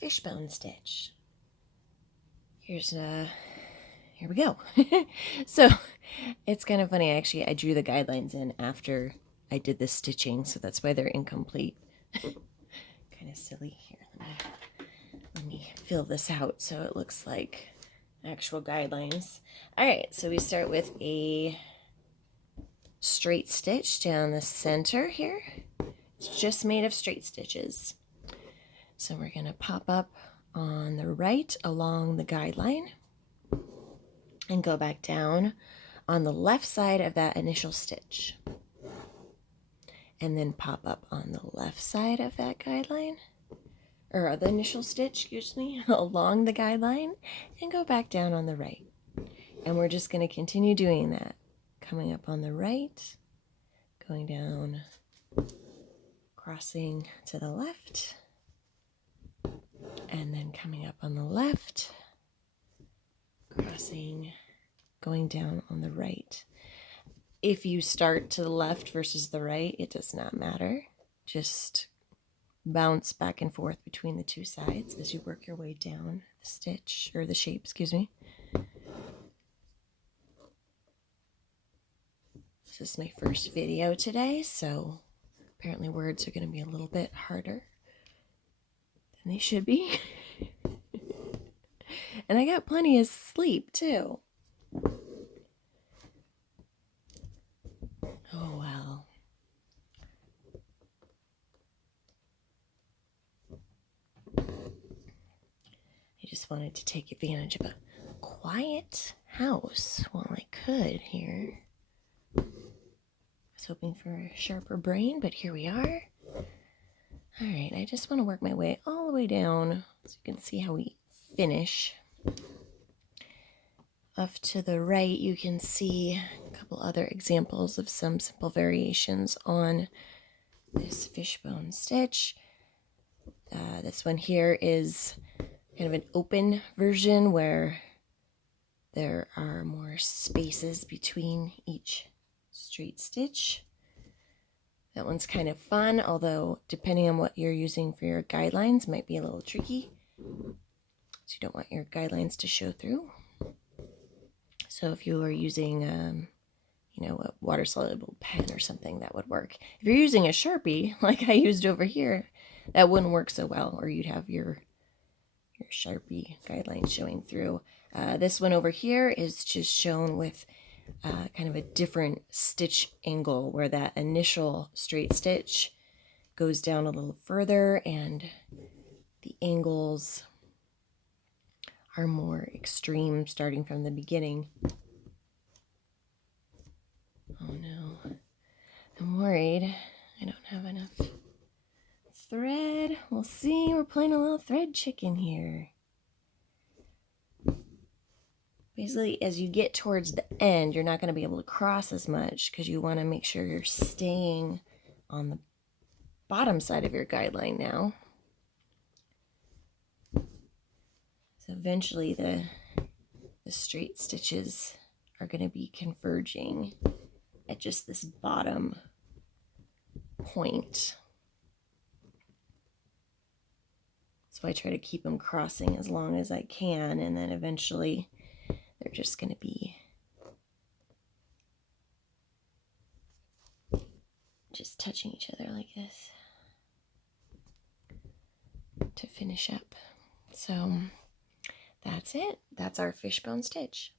fishbone stitch. Here we go. So it's kind of funny. Actually, I drew the guidelines in after I did the stitching, so that's why they're incomplete. Kind of silly. Here, let me fill this out so it looks like actual guidelines. All right, so we start with a straight stitch down the center here. It's just made of straight stitches. So we're going to pop up on the right along the guideline and go back down on the left side of that initial stitch. And then pop up on the left side of that guideline, or the initial stitch, excuse me, along the guideline, and go back down on the right. And we're just going to continue doing that. Coming up on the right, going down, crossing to the left, and then coming up on the left, crossing, going down on the right. If you start to the left versus the right, it does not matter. Just bounce back and forth between the two sides as you work your way down the stitch, or the shape, excuse me. This is my first video today, so apparently words are going to be a little bit harder than they should be. And I got plenty of sleep too. Oh well. I just wanted to take advantage of a quiet house while I could here. I was hoping for a sharper brain, but here we are. All right, I just want to work my way all the way down so you can see how we finish. Off to the right, you can see a couple other examples of some simple variations on this fishbone stitch. This one here is kind of an open version where there are more spaces between each straight stitch. That one's kind of fun, although depending on what you're using for your guidelines might be a little tricky. So you don't want your guidelines to show through. So if you are using, a water-soluble pen or something, that would work. If you're using a Sharpie, like I used over here, that wouldn't work so well, or you'd have your Sharpie guidelines showing through. This one over here is just shown with kind of a different stitch angle, where that initial straight stitch goes down a little further and the angles are more extreme starting from the beginning. Oh no, I'm worried I don't have enough thread. We'll see. We're playing a little thread chicken here. Basically, as you get towards the end, you're not going to be able to cross as much because you want to make sure you're staying on the bottom side of your guideline now. So eventually the straight stitches are going to be converging at just this bottom point. So I try to keep them crossing as long as I can, and then eventually they're just going to be just touching each other like this to finish up. So that's it. That's our fishbone stitch.